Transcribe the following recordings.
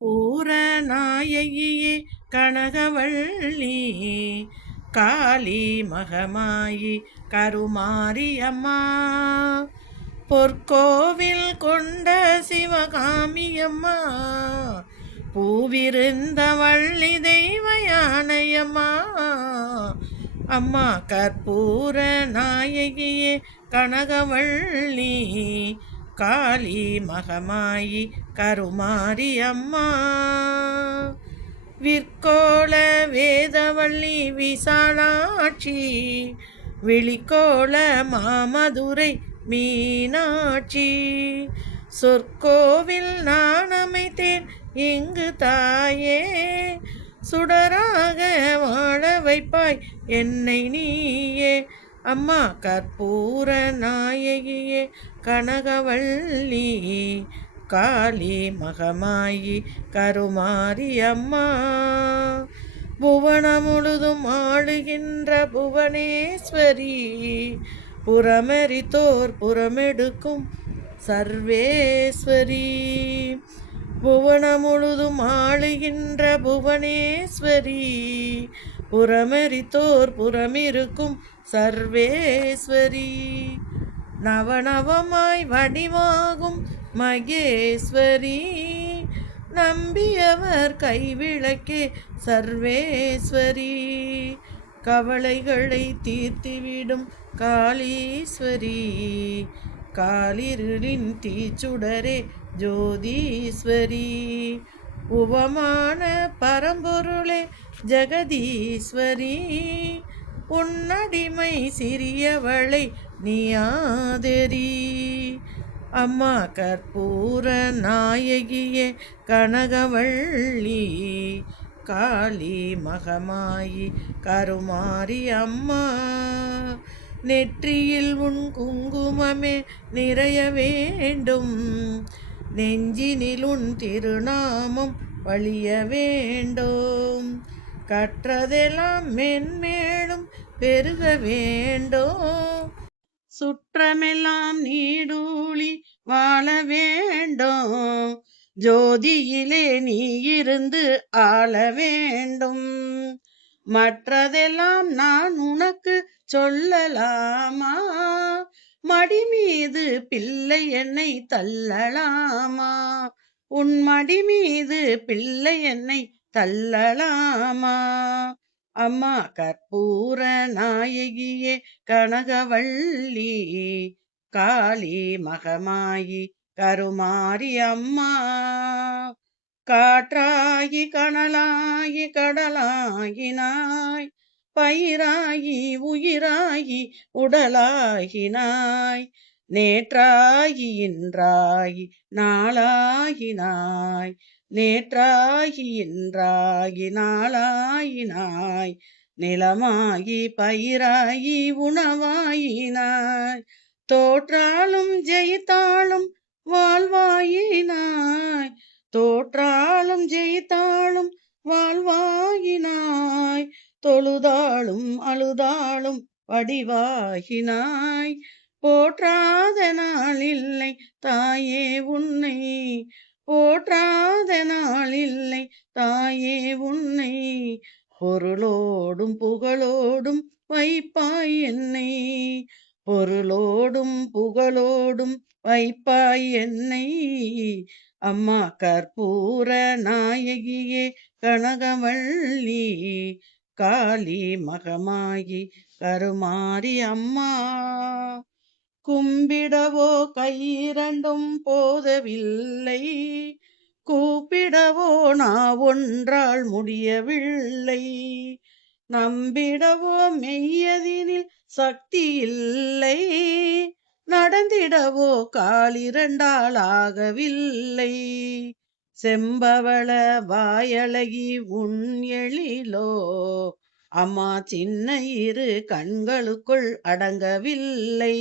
பூரநாயகியே கனகவள்ளி காளி மகமாயி கருமாரியம்மா பொற்கோவில் கொண்ட சிவகாமியம்மா பூவிருந்த வள்ளி தெய்வ யானையம்மா அம்மா கற்பூர நாயகியே கனகவள்ளி காளி மகமாயி கருமாரி அம்மா விற்கோள வேதவள்ளி விசாலாட்சி விழிக்கோள மாமதுரை மீனாட்சி சொற்கோவில் நான் அமைத்தேன் இங்கு தாயே சுடராக வாழ வைப்பாய் என்னை நீயே அம்மா கற்பூர நாயகியே கனகவள்ளி காளி மகமாயி கருமாரி அம்மா புவனம் முழுதும் ஆளுகின்ற புவனேஸ்வரி புறமெரித்தோர் புறமெடுக்கும் சர்வேஸ்வரி புவனம் முழுதும் ஆளுகின்ற புவனேஸ்வரி புறமெரித்தோர் புறமிருக்கும் சர்வேஸ்வரி நவநவமாய் வடிவாகும் மகேஸ்வரி நம்பியவர் கைவிளக்கே சர்வேஸ்வரி கவலைகளை தீர்த்திவிடும் காளீஸ்வரி காலிருளின் தீச்சுடரே ஜோதீஸ்வரி உவமான பரம்பொருளே ஜெகதீஸ்வரி உன்னடிமை சிறியவளை நீயாதெரி அம்மா கற்பூர நாயகியே கனகவள்ளி காளி மகமாயி கருமாரி அம்மா நெற்றியில் உன் குங்குமமே நிறைய வேண்டும் நெஞ்சினில் உன் திருநாமம் வழிய வேண்டும் கற்றதெல்லாம் மென்மேலும் பெருக வேண்டும் சுற்றமெல்லாம் நீடூழி வாழ வேண்டும் ஜோதியிலே நீ இருந்து ஆள வேண்டும் மற்றதெல்லாம் நான் உனக்கு சொல்லலாமா மடி மீது பிள்ளை என்னை தள்ளலாமா உன் மடி மீது பிள்ளை என்னை தள்ளலாமா அம்மா கற்பூர நாயகியே கனகவள்ளி காளி மகமாயி கருமாரி அம்மா காற்றாகி கனலாகி கடலாகினாய் பயிராகி உயிராகி உடலாகினாய் நேற்றாகி இன்றாகி நாளாகினாய் நேற்றாகி இன்றாகி நாளாயினாய் நிலமாகி பயிராகி உணவாயினாய் தோற்றாலும் ஜெயித்தாலும் வாழ்வாயினாய் தோற்றாலும் ஜெயித்தாலும் வாழ்வாயினாய் தொழுதாலும் அழுதாலும் வடிவாகினாய் போற்றாத நாள் இல்லை தாயே உன்னை போற்றாத நாள் இல்லை தாயே உன்னை பொருளோடும் புகழோடும் வைப்பாய் என்னை பொருளோடும் புகழோடும் வைப்பாய் என்னை அம்மா கற்பூர நாயகியே கனகவள்ளி காளி மகமாயி கருமாரி அம்மா கும்பிடவோ கையிரண்டும் போதவில்லை கூப்பிடவோ நான் ஒன்றால் முடியவில்லை நம்பிடவோ மெய்யதினில் சக்தி இல்லை நடந்திடவோ காலிரண்டால் ஆகவில்லை செம்பவள வாயழகி உன் எழிலோ அம்மா சின்ன இரு கண்களுக்குள் அடங்கவில்லை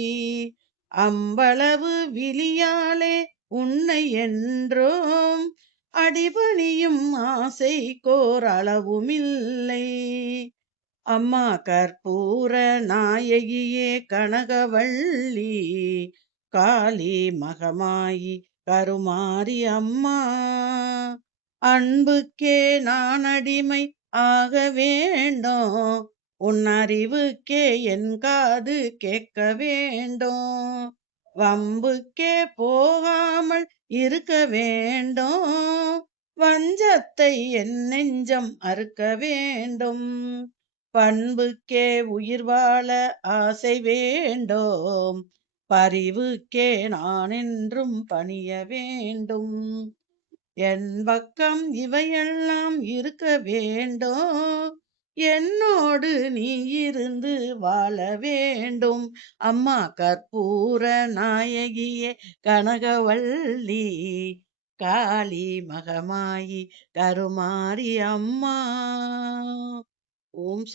அம்பளவு விழியாலே உன்னை என்றோம் அடிபணியும் ஆசை கோர் அளவுமில்லை அம்மா கற்பூர நாயகியே கனகவள்ளி காளி மகமாயி கருமாரி அம்மா அன்புக்கே நான் அடிமை ஆக வேண்டும். உன் அறிவுக்கே என் காது கேட்க வேண்டும். வம்புக்கே போகாமல் இருக்க வேண்டும். வஞ்சத்தை என் நெஞ்சம் அறுக்க வேண்டும். பண்புக்கே உயிர் வாழ ஆசை வேண்டும். பரிவுக்கே நான் என்றும் பணிய வேண்டும். என் பக்கம் இவையெல்லாம் இருக்க வேண்டும். என்னோடு நீ இருந்து வாழ வேண்டும். அம்மா கற்பூர நாயகியே கனகவல்லி, காளி மகமாயி கருமாரி அம்மா. ஓம்